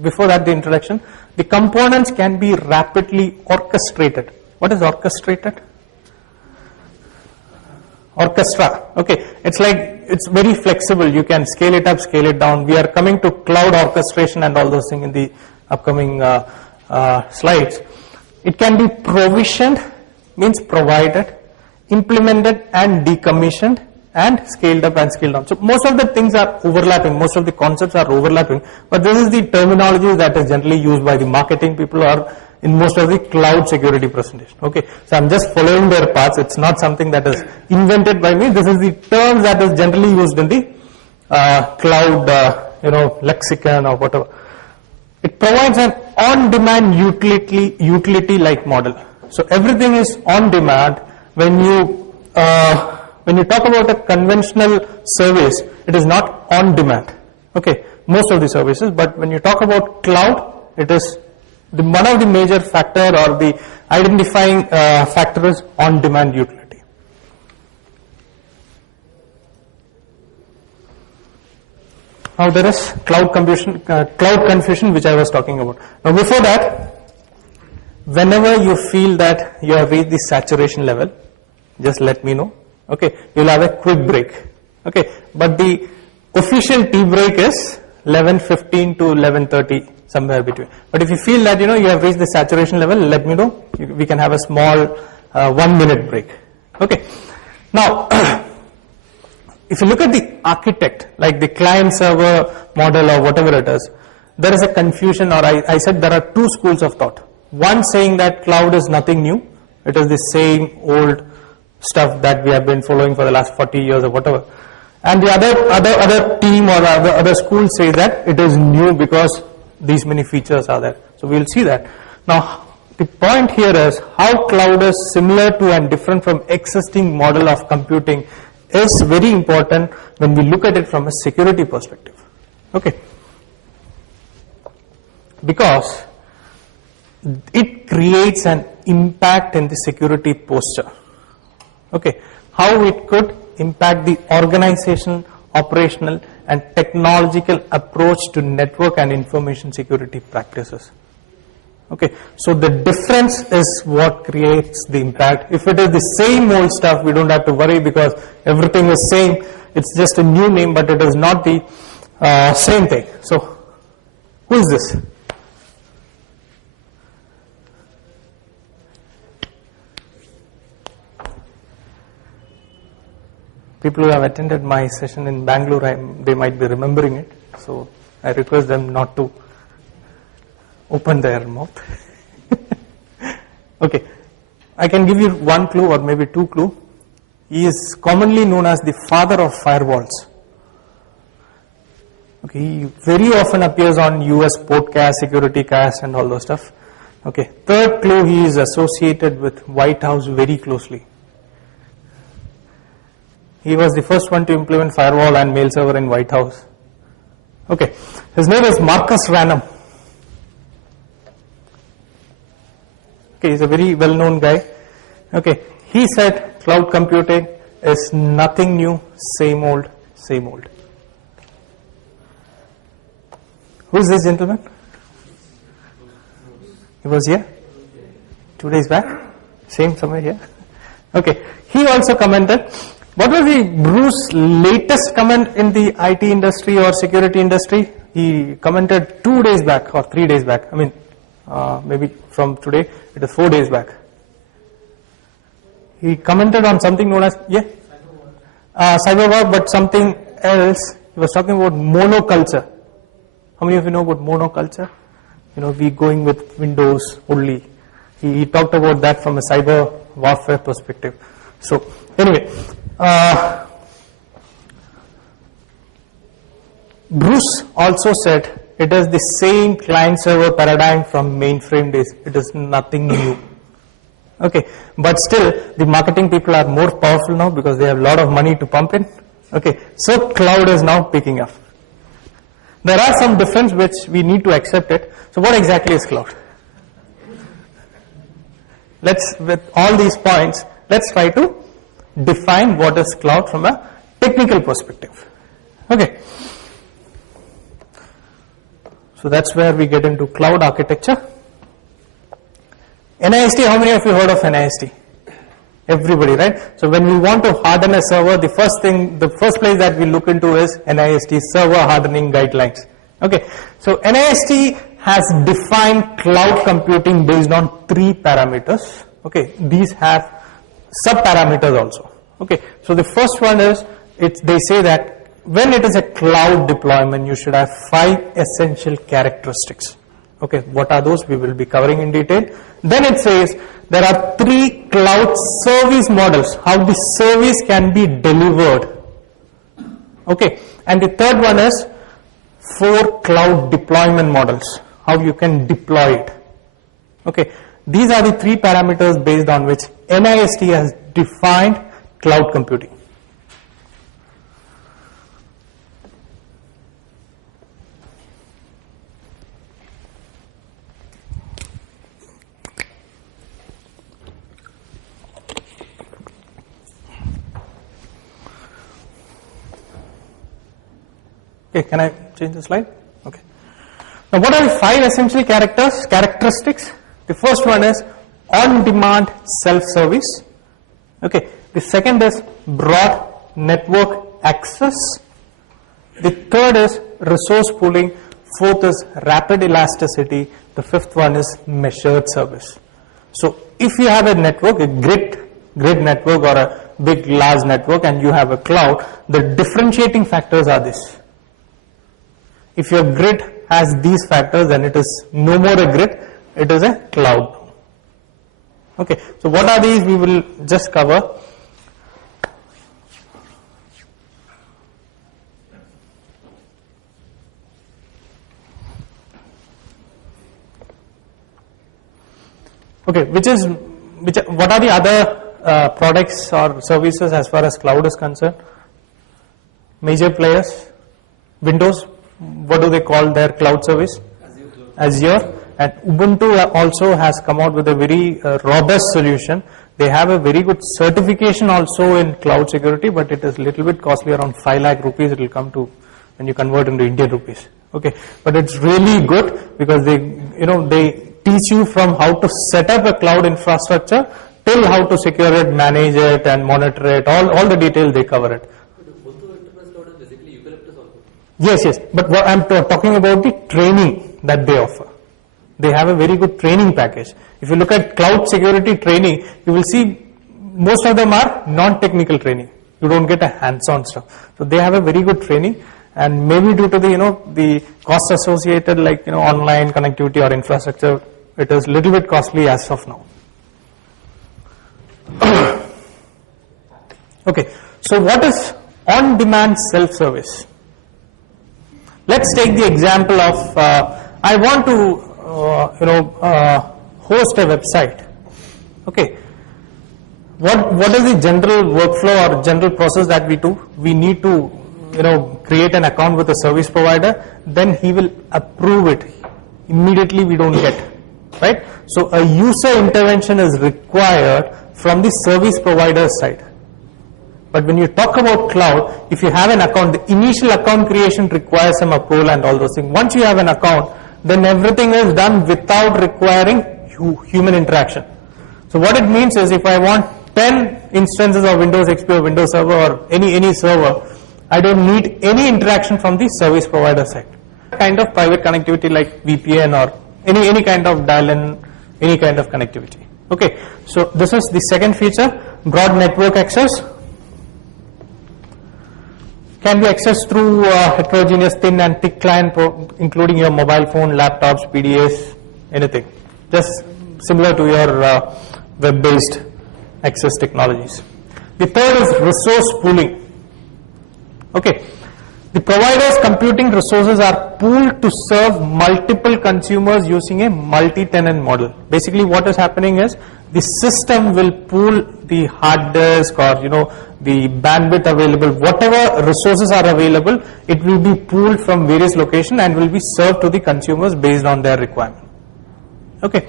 before that the introduction, the components can be rapidly orchestrated. What is orchestrated? Orchestra. Okay, it's like, it's very flexible. You can scale it up, scale it down. We are coming to cloud orchestration and all those things in the upcoming slides. It can be provisioned, means provided, implemented and decommissioned, and scaled up and scaled down. So most of the things are overlapping, most of the concepts are overlapping, but this is the terminology that is generally used by the marketing people or in most of the cloud security presentation. Okay, so I'm just following their paths. It's not something that is invented by me. This is the term that is generally used in the cloud, lexicon or whatever. It provides an on-demand utility-like model. So everything is on demand. When you talk about a conventional service, it is not on demand. Okay, most of the services, but when you talk about cloud, it is one of the major factor or the identifying factor is on demand utility. Now there is cloud confusion, which I was talking about. Now before that, whenever you feel that you have reached the saturation level, just let me know. Okay, you'll have a quick break. Okay, but the official tea break is 11:15 to 11:30, somewhere between. But if you feel that you have reached the saturation level, let me know. We can have a small 1-minute break. Okay. Now, if you look at the architect, like the client-server model or whatever it is, there is a confusion, or I said there are two schools of thought. One saying that cloud is nothing new; it is the same old stuff that we have been following for the last 40 years or whatever. And the other team or other school says that it is new because these many features are there. So we'll see that. Now the point here is how cloud is similar to and different from existing model of computing is very important when we look at it from a security perspective. Okay. Because it creates an impact in the security posture. Okay, how it could impact the organization, operational and technological approach to network and information security practices. Okay, so the difference is what creates the impact. If it is the same old stuff, we don't have to worry because everything is same. It's just a new name, but it is not the same thing. So, who is this? People who have attended my session in Bangalore, they might be remembering it. So I request them not to open their mouth. Okay, I can give you one clue or maybe two clues. He is commonly known as the father of firewalls. Okay, he very often appears on US podcast, security cast and all those stuff. Okay, third clue, he is associated with White House very closely. He was the first one to implement firewall and mail server in White House. Okay, his name is Marcus Ranum. Okay, he's a very well-known guy. Okay, he said cloud computing is nothing new, same old, same old. Who is this gentleman? He was here 2 days back. Same somewhere here. Okay, he also commented. What was the Bruce's latest comment in the IT industry or security industry? He commented 2 days back or 3 days back. I mean, maybe from today, it is 4 days back. He commented on something known as, cyber war, but something else. He was talking about monoculture. How many of you know about monoculture? We going with Windows only. He talked about that from a cyber warfare perspective. So, anyway. Bruce also said it is the same client-server paradigm from mainframe days. It is nothing new. Okay, but still the marketing people are more powerful now because they have a lot of money to pump in. Okay, so cloud is now picking up. There are some difference which we need to accept it. So what exactly is cloud? With all these points, let's try to define what is cloud from a technical perspective. Okay. So that's where we get into cloud architecture. NIST, how many of you heard of NIST? Everybody, right? So when we want to harden a server, the first place that we look into is NIST server hardening guidelines. Okay, so NIST has defined cloud computing based on 3 parameters. Okay, these have sub-parameters also. Okay, so the first one is, they say that when it is a cloud deployment, you should have 5 essential characteristics. Okay, what are those? We will be covering in detail. Then it says there are 3 cloud service models, how the service can be delivered. Okay, and the third one is 4 cloud deployment models, how you can deploy it. Okay, these are the 3 parameters based on which NIST has defined cloud computing. Okay, can I change the slide? Okay. Now, what are the 5 essential characteristics? The first one is on-demand self-service. Okay. The second is broad network access. The third is resource pooling. Fourth is rapid elasticity. The fifth one is measured service. So, if you have a network, a grid network or a big large network, and you have a cloud, the differentiating factors are this. If your grid has these factors, then it is no more a grid, it is a cloud. Okay, so what are these? We will just cover. Okay, what are the other products or services as far as cloud is concerned? Major players, Windows. What do they call their cloud service? Azure. And Ubuntu also has come out with a very robust solution. They have a very good certification also in cloud security, but it is a little bit costly, around 5 lakh rupees it will come to when you convert into Indian rupees. Okay, but it's really good because they teach you from how to set up a cloud infrastructure till how to secure it, manage it, and monitor it. All the details they cover it. Yes, but what I'm talking about the training that they offer. They have a very good training package. If you look at cloud security training, you will see most of them are non-technical training. You don't get a hands-on stuff. So they have a very good training, and maybe due to the cost associated, like online connectivity or infrastructure, it is little bit costly as of now. Okay, so what is on-demand self-service? Let's take the example of I want to host a website. Okay, what is the general workflow or general process that we do? We need to create an account with a service provider, then he will approve it. Immediately we don't get, right? So a user intervention is required from the service provider side. But when you talk about cloud, if you have an account, the initial account creation requires some approval and all those things. Once you have an account, then everything is done without requiring human interaction. So what it means is, if I want 10 instances of Windows XP or Windows Server or any server, I don't need any interaction from the service provider side. Kind of private connectivity like VPN or any kind of dial-in, any kind of connectivity. Okay, so this is the second feature, broad network access. Can be accessed through heterogeneous thin and thick client, including your mobile phone, laptops, PDAs, anything. Just similar to your web-based access technologies. The third is resource pooling. Okay, the provider's computing resources are pooled to serve multiple consumers using a multi-tenant model. Basically, what is happening is the system will pool the hard disk or the bandwidth available, whatever resources are available, it will be pooled from various locations and will be served to the consumers based on their requirement. Okay,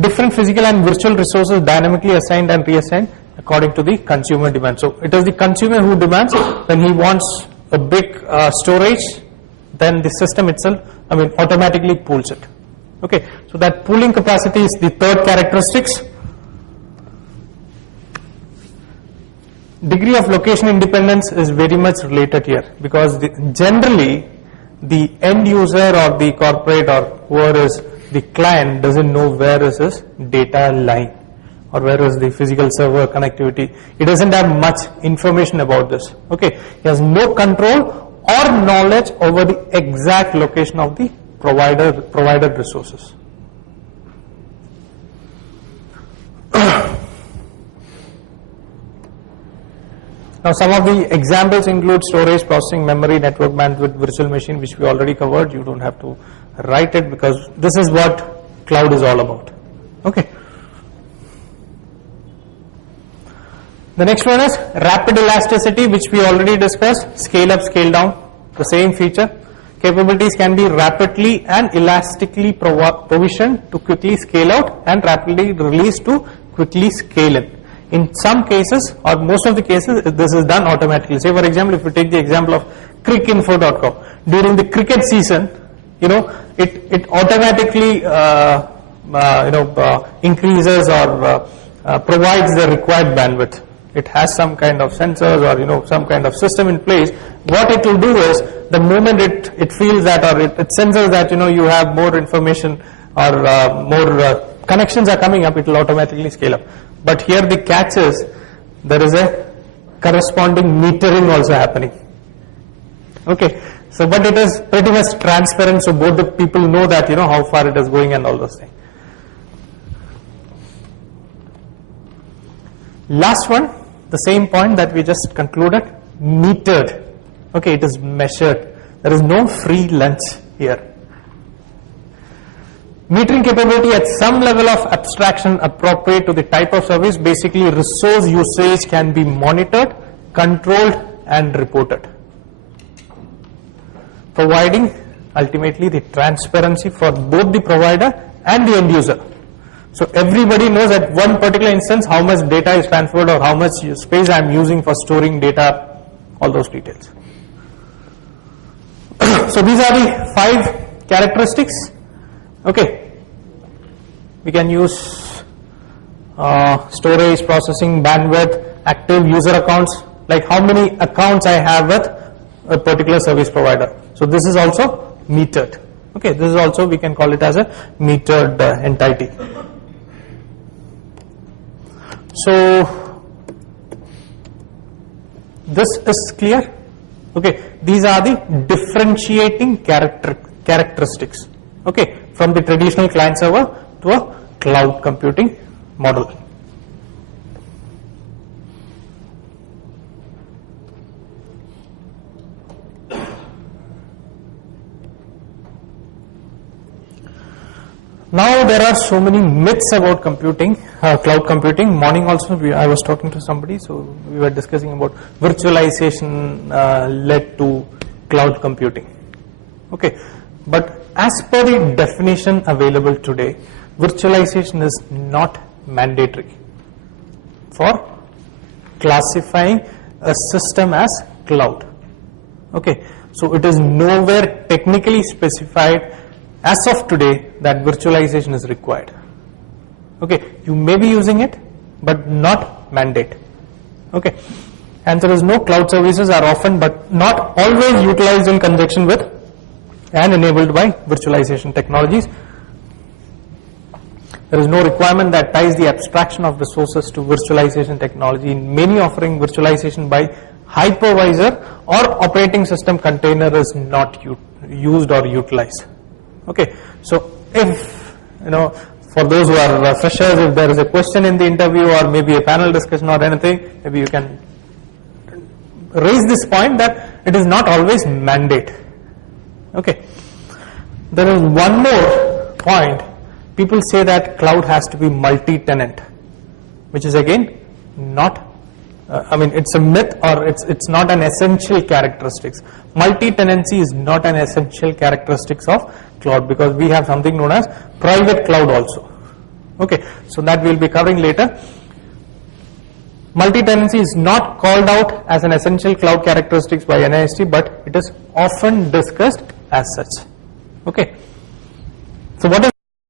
different physical and virtual resources dynamically assigned and reassigned according to the consumer demand. So it is the consumer who demands. When he wants a big storage, then the system itself automatically pools it. Okay, so that pooling capacity is the third characteristics. Degree of location independence is very much related here, because generally the end user or the corporate or whoever is the client doesn't know where is his data lying or where is the physical server connectivity. He doesn't have much information about this. Okay, he has no control or knowledge over the exact location of the provided resources. Now, some of the examples include storage, processing, memory, network bandwidth, virtual machine, which we already covered. You don't have to write it because this is what cloud is all about. Okay. The next one is rapid elasticity, which we already discussed. Scale up, scale down, the same feature. Capabilities can be rapidly and elastically provisioned to quickly scale out and rapidly released to quickly scale in. In some cases, or most of the cases, this is done automatically. Say, for example, if we take the example of crickinfo.com, during the cricket season, it automatically increases or provides the required bandwidth. It has some kind of sensors or some kind of system in place. What it will do is, the moment it feels that, or it senses that you have more information or more connections are coming up, it will automatically scale up. But here the catch is, there is a corresponding metering also happening. Okay, so but it is pretty much transparent, so both the people know that how far it is going and all those things. Last one, the same point that we just concluded, metered. Okay, it is measured. There is no free lunch here. Metering capability at some level of abstraction appropriate to the type of service. Basically, resource usage can be monitored, controlled and reported, providing ultimately the transparency for both the provider and the end user. So everybody knows at one particular instance how much data is transferred or how much space I am using for storing data, all those details. So these are the 5 characteristics. Okay, we can use storage, processing, bandwidth, active user accounts, like how many accounts I have with a particular service provider. So this is also metered. Okay, this is also, we can call it as a metered entity. So this is clear. Okay, these are the differentiating characteristics. Okay, from the traditional client server to a cloud computing model. Now there are so many myths about computing, cloud computing. Morning also I was talking to somebody, so we were discussing about virtualization led to cloud computing. Okay, but as per the definition available today, virtualization is not mandatory for classifying a system as cloud. Okay, so it is nowhere technically specified as of today that virtualization is required. Okay, you may be using it, but not mandate. Okay, and there is no cloud services are often but not always utilized in conjunction with and enabled by virtualization technologies. There is no requirement that ties the abstraction of resources to virtualization technology. In many offering, virtualization by hypervisor or operating system container is not used or utilized. Okay, so if for those who are freshers, if there is a question in the interview or maybe a panel discussion or anything, maybe you can raise this point that it is not always mandate. Okay, there is one more point. People say that cloud has to be multi-tenant, which is again not. It's a myth, or it's not an essential characteristics. Multi-tenancy is not an essential characteristics of cloud, because we have something known as private cloud also. Okay, so that we'll be covering later. Multi-tenancy is not called out as an essential cloud characteristics by NIST, but it is often discussed as such. Okay. So what is